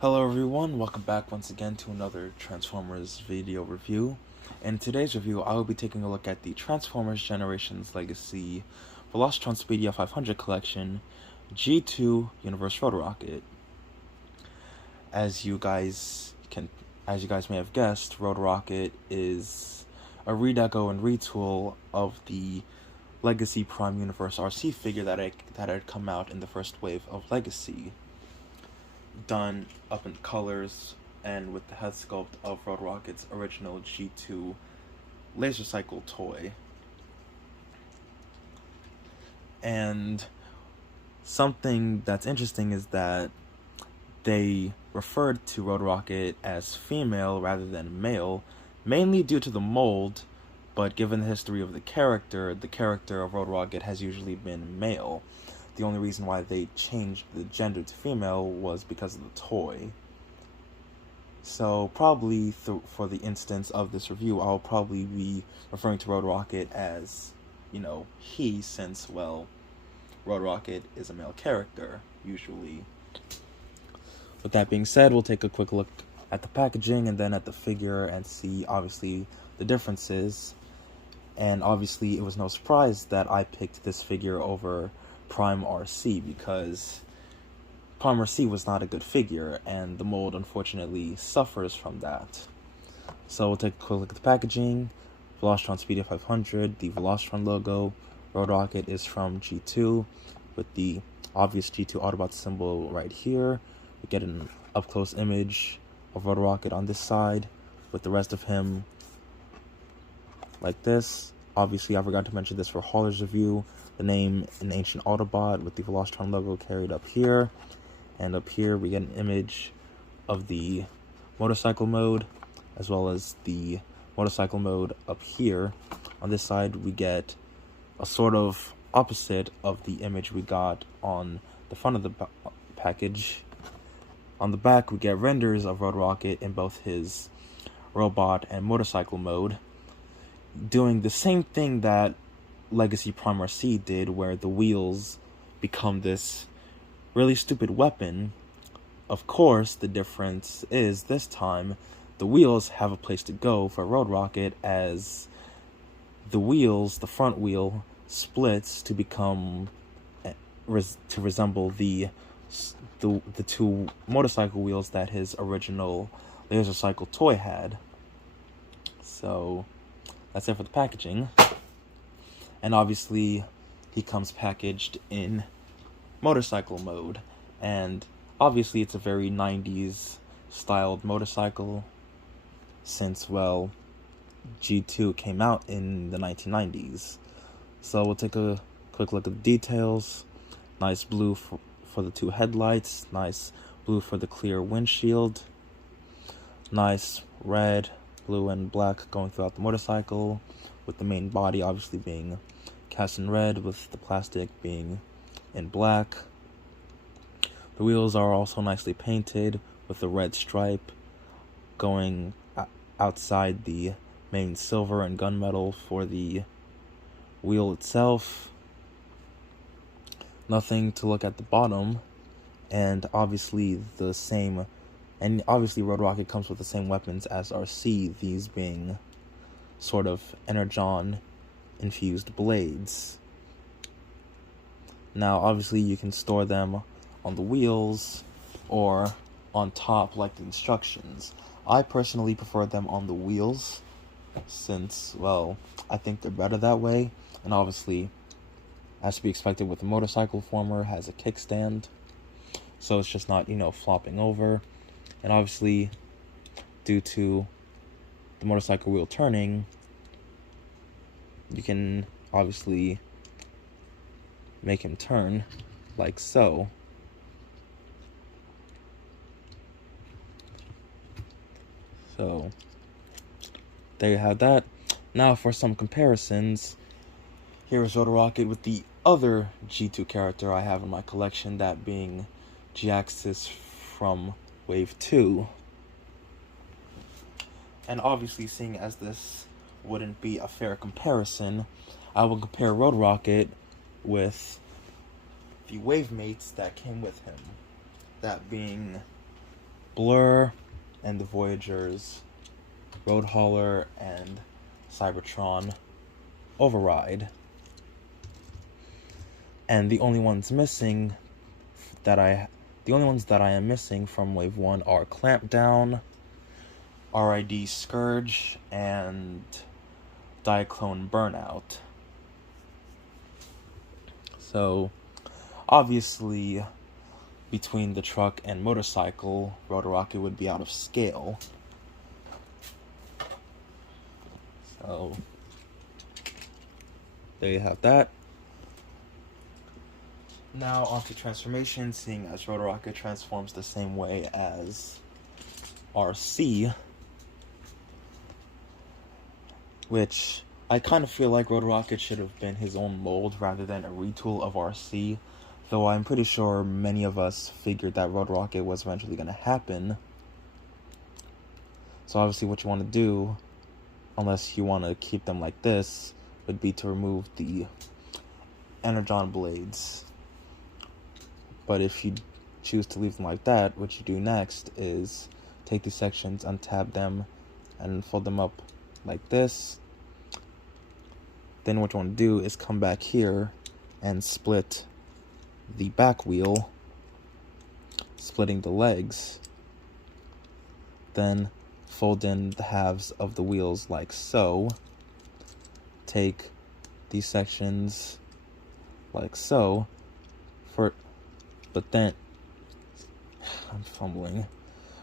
Hello everyone, welcome back once again to another Transformers video review. In today's review, I will be taking a look at the Transformers Generations Legacy Velocitron Speedia 500 collection G2 Universe Road Rocket. As you guys may have guessed, Road Rocket is a redeco and retool of the Legacy Prime Universe RC figure that had come out in the first wave of Legacy, done up in colors and with the head sculpt of Road Rocket's original G2 laser cycle toy. And something that's interesting is that they referred to Road Rocket as female rather than male, mainly due to the mold, but given the history of the character of Road Rocket has usually been male. The only reason why they changed the gender to female was because of the toy. So probably for the instance of this review, I'll probably be referring to Road Rocket as, he, since, well, Road Rocket is a male character, usually. With that being said, we'll take a quick look at the packaging and then at the figure and see, obviously, the differences. And obviously, it was no surprise that I picked this figure over Prime RC, because Prime RC was not a good figure, and the mold unfortunately suffers from that. So we'll take a quick look at the packaging. Velocitron Speedia 500, the Velocitron logo. Road Rocket is from G2, with the obvious G2 Autobot symbol right here. We get an up-close image of Road Rocket on this side, with the rest of him like this. Obviously, I forgot to mention this for Hauler's review. The name An Ancient Autobot with the Velocitron logo carried up here. And up here we get an image of the motorcycle mode, as well as the motorcycle mode up here. On this side we get a sort of opposite of the image we got on the front of the package. On the back we get renders of Road Rocket in both his robot and motorcycle mode, doing the same thing that Legacy Prime RC did, where the wheels become this really stupid weapon. Of course, the difference is this time the wheels have a place to go for Road Rocket, as the front wheel splits to become to resemble the two motorcycle wheels that his original laser cycle toy had. So that's it for the packaging. And obviously, he comes packaged in motorcycle mode. And obviously, it's a very 90s styled motorcycle, since, well, G2 came out in the 1990s. So we'll take a quick look at the details. Nice blue for the two headlights. Nice blue for the clear windshield. Nice red, blue, and black going throughout the motorcycle, with the main body obviously being cast in red, with the plastic being in black. The wheels are also nicely painted, with the red stripe going outside the main silver and gunmetal for the wheel itself. Nothing to look at the bottom, and obviously Road Rocket comes with the same weapons as RC, these being sort of energon infused blades. Now obviously you can store them on the wheels or on top like the instructions. I personally prefer them on the wheels, since, well, I think they're better that way. And obviously, as to be expected with a motorcycle former, has a kickstand, so it's just not, flopping over. And obviously, due to the motorcycle wheel turning, you can obviously make him turn like so. So there you have that. Now for some comparisons, here is Road Rocket with the other G2 character I have in my collection, that being G-Axis from Wave 2. And obviously, seeing as this wouldn't be a fair comparison, I will compare Road Rocket with the wave mates that came with him, that being Blur and the Voyagers, Road Hauler and Cybertron override. And the only ones that I am missing from Wave 1 are Clampdown, RID Scourge, and Diaclone Burnout. So, obviously, between the truck and motorcycle, Rotor Rocket would be out of scale. So, there you have that. Now onto transformation, seeing as Rotor Rocket transforms the same way as RC, which I kind of feel like Rotor Rocket should have been his own mold rather than a retool of RC, though I'm pretty sure many of us figured that Rotor Rocket was eventually going to happen. So obviously what you want to do, unless you want to keep them like this, would be to remove the Energon blades. But if you choose to leave them like that, what you do next is take these sections, untab them, and fold them up like this. Then what you want to do is come back here and split the back wheel, splitting the legs. Then fold in the halves of the wheels like so. Take these sections like so. But then, I'm fumbling.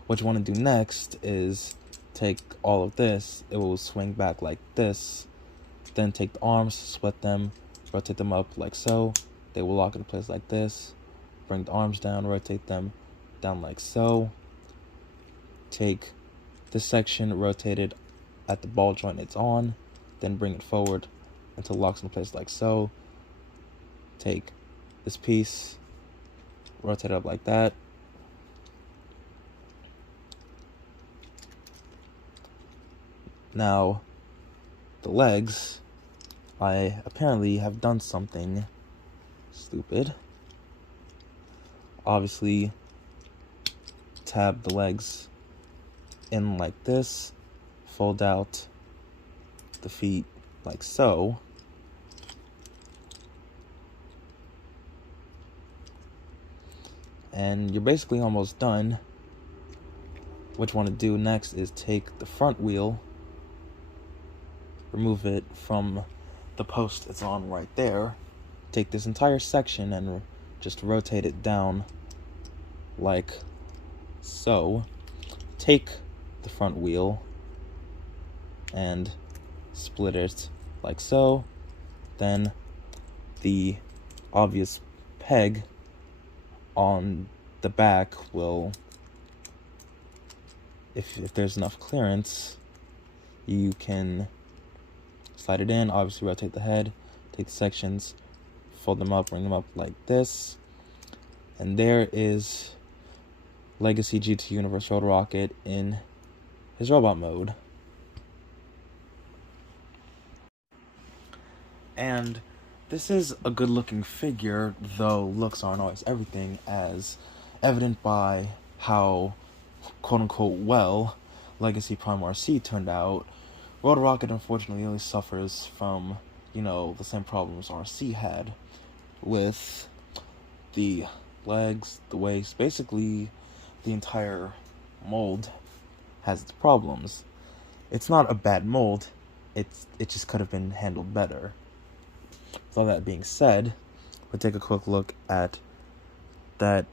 What you want to do next is take all of this, it will swing back like this. Then take the arms, split them, rotate them up like so. They will lock into place like this. Bring the arms down, rotate them down like so. Take this section, rotate it at the ball joint it's on, then bring it forward until it locks in place like so. Take this piece, rotate it up like that. Now, the legs, I apparently have done something stupid. Obviously, tab the legs in like this, fold out the feet like so. And you're basically almost done. What you want to do next is take the front wheel, remove it from the post it's on right there, take this entire section and just rotate it down like so. Take the front wheel and split it like so. Then the obvious peg on the back will, if there's enough clearance, you can slide it in. Obviously rotate the head, take the sections, fold them up, bring them up like this, and there is Legacy GT Universe Rotor Rocket in his robot mode. And this is a good looking figure, though looks aren't always everything, as evident by how quote unquote well Legacy Prime RC turned out. Rotor Rocket unfortunately only suffers from, the same problems RC had with the legs, the waist, basically the entire mold has its problems. It's not a bad mold, it just could have been handled better. With all that being said, we'll take a quick look at that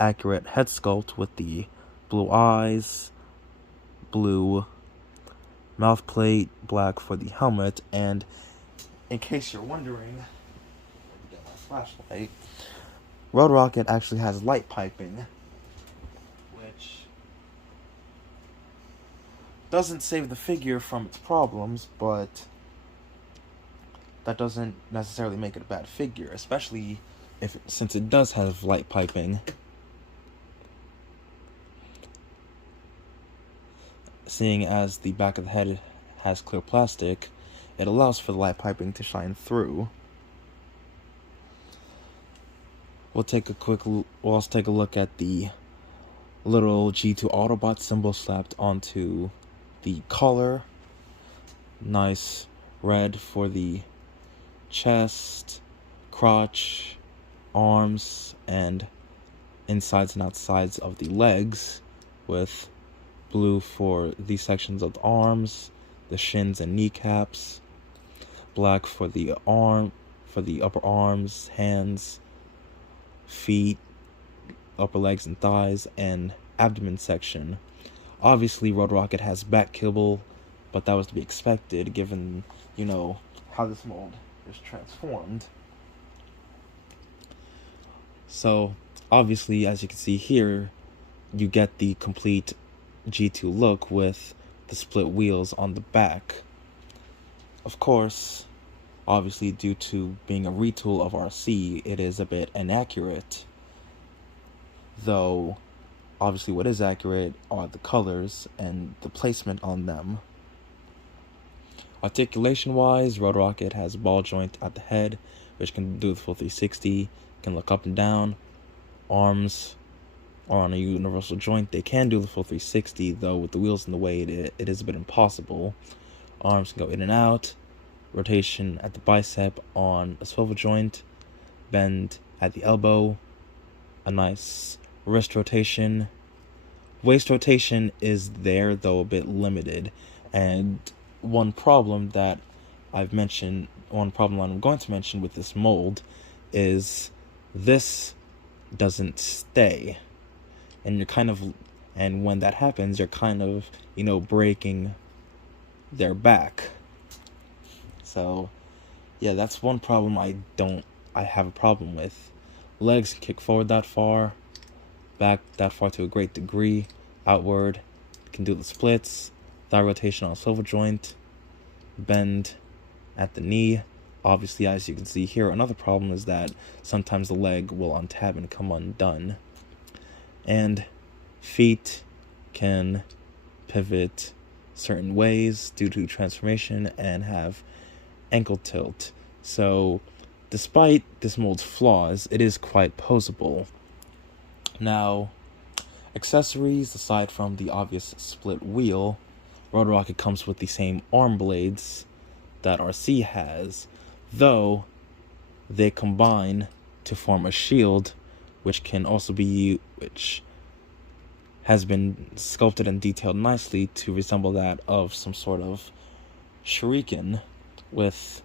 accurate head sculpt with the blue eyes, blue mouth plate, black for the helmet, and in case you're wondering, let me get my flashlight, Rotor Rocket actually has light piping, which doesn't save the figure from its problems, but that doesn't necessarily make it a bad figure, especially since it does have light piping. Seeing as the back of the head has clear plastic, it allows for the light piping to shine through. We'll also take a look at the little G2 Autobot symbol slapped onto the collar. Nice red for the chest, crotch, arms, and insides and outsides of the legs, with blue for the sections of the arms, the shins and kneecaps, black for the upper arms, hands, feet, upper legs and thighs, and abdomen section. Obviously, Road Rocket has back kibble, but that was to be expected given, how this mold is transformed. So, obviously, as you can see here, you get the complete G2 look with the split wheels on the back. Of course, obviously, due to being a retool of RC, it is a bit inaccurate. Though, obviously what is accurate are the colors and the placement on them. Articulation-wise, Road Rocket has a ball joint at the head, which can do the full 360, can look up and down. Arms are on a universal joint. They can do the full 360, though with the wheels in the way, it is a bit impossible. Arms can go in and out. Rotation at the bicep on a swivel joint. Bend at the elbow. A nice wrist rotation. Waist rotation is there, though a bit limited. And one problem I'm going to mention with this mold is this doesn't stay. And when that happens, you're kind of, breaking their back. So, yeah, that's one problem I have a problem with. Legs can kick forward that far, back that far to a great degree, outward, can do the splits, thigh rotation on a swivel joint, bend at the knee. Obviously, as you can see here, another problem is that sometimes the leg will untab and come undone. And feet can pivot certain ways due to transformation and have ankle tilt. So, despite this mold's flaws, it is quite posable. Now, accessories, aside from the obvious split wheel, Road Rocket comes with the same arm blades that RC has, though they combine to form a shield, which has been sculpted and detailed nicely to resemble that of some sort of shuriken, with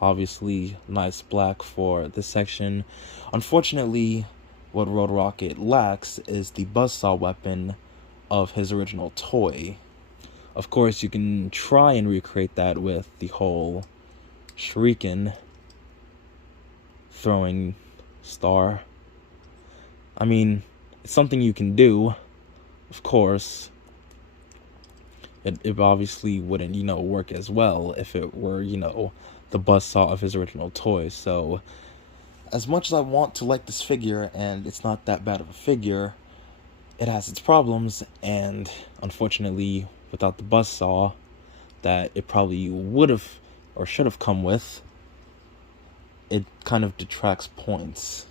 obviously nice black for this section. Unfortunately, what Road Rocket lacks is the buzzsaw weapon of his original toy. Of course, you can try and recreate that with the whole shuriken throwing star. I mean, it's something you can do, of course. It obviously wouldn't, work as well if it were, the buzzsaw of his original toy. So, as much as I want to like this figure, and it's not that bad of a figure, it has its problems, and unfortunately, without the buzzsaw that it probably would have or should have come with, it kind of detracts points.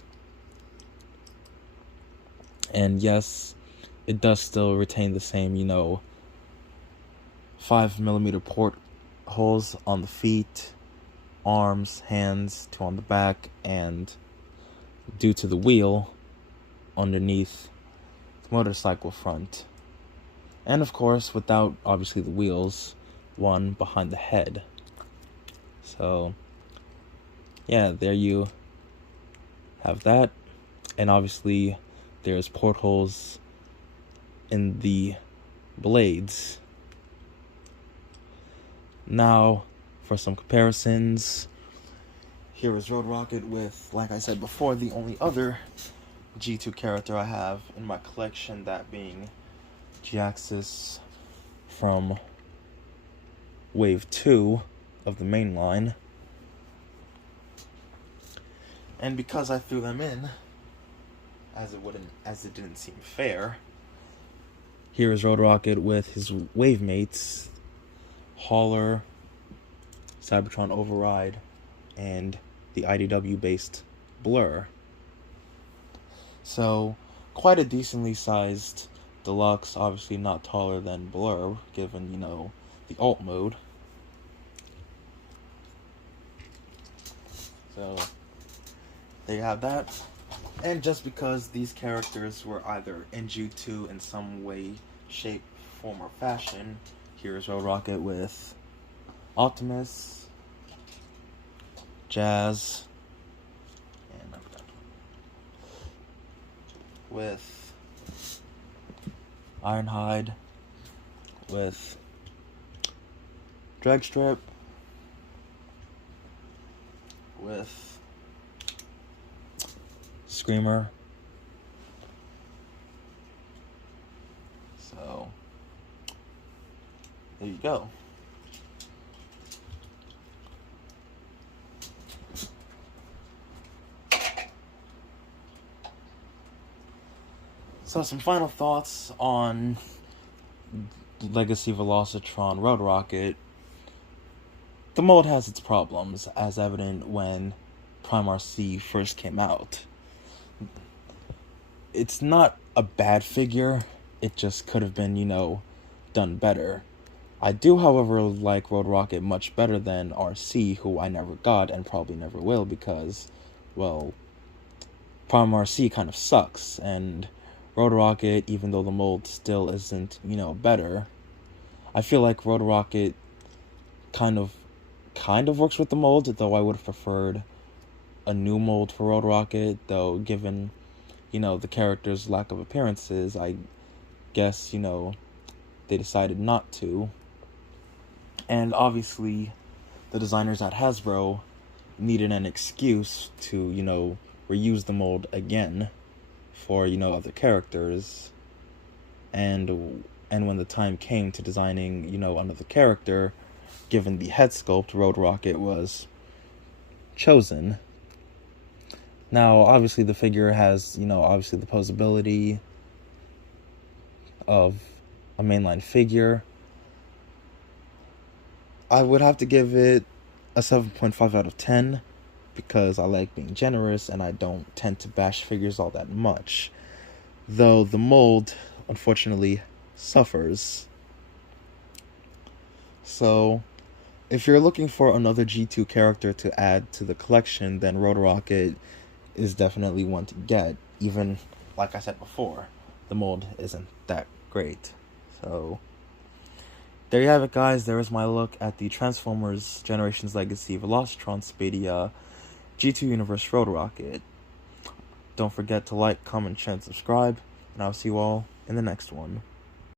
And yes, it does still retain the same, 5mm port holes on the feet, arms, hands, 2 on the back, and due to the wheel underneath the motorcycle front. And of course, without obviously the wheels, 1 behind the head. So, yeah, there you have that. And obviously, there's portholes in the blades. Now, for some comparisons, here is Road Rocket with, like I said before, the only other G2 character I have in my collection, that being G-Axis from Wave 2 of the main line. And because I threw them in, as it didn't seem fair, here is Road Rocket with his wave mates, Hauler, Cybertron Override, and the IDW-based Blur. So, quite a decently sized Deluxe, obviously not taller than Blur, given, the alt mode. So, there you have that. And just because these characters were either in G2 in some way, shape, form, or fashion, here's Road Rocket with Optimus, Jazz, and with Ironhide, with Dragstrip, with Screamer. So, there you go. So, some final thoughts on Legacy Velocitron Road Rocket. The mold has its problems, as evident when Prime RC first came out. It's not a bad figure, it just could have been, done better. I do, however, like Road Rocket much better than RC, who I never got and probably never will because, well, Prime RC kind of sucks, and Road Rocket, even though the mold still isn't, better, I feel like Road Rocket kind of works with the mold, though I would have preferred a new mold for Road Rocket, though given, the character's lack of appearances, I guess, they decided not to. And obviously, the designers at Hasbro needed an excuse to, reuse the mold again for, other characters. And when the time came to designing, another character, given the head sculpt, Road Rocket was chosen. Now, obviously, the figure has, obviously the posability of a mainline figure. I would have to give it a 7.5 out of 10 because I like being generous and I don't tend to bash figures all that much. Though the mold, unfortunately, suffers. So, if you're looking for another G2 character to add to the collection, then Road Rocket is definitely one to get. Even, like I said before, the mold isn't that great. So, there you have it, guys. There is my look at the Transformers Generations Legacy Velocitron Speedia G2 Universe Road Rocket. Don't forget to like, comment, share, and subscribe, and I'll see you all in the next one.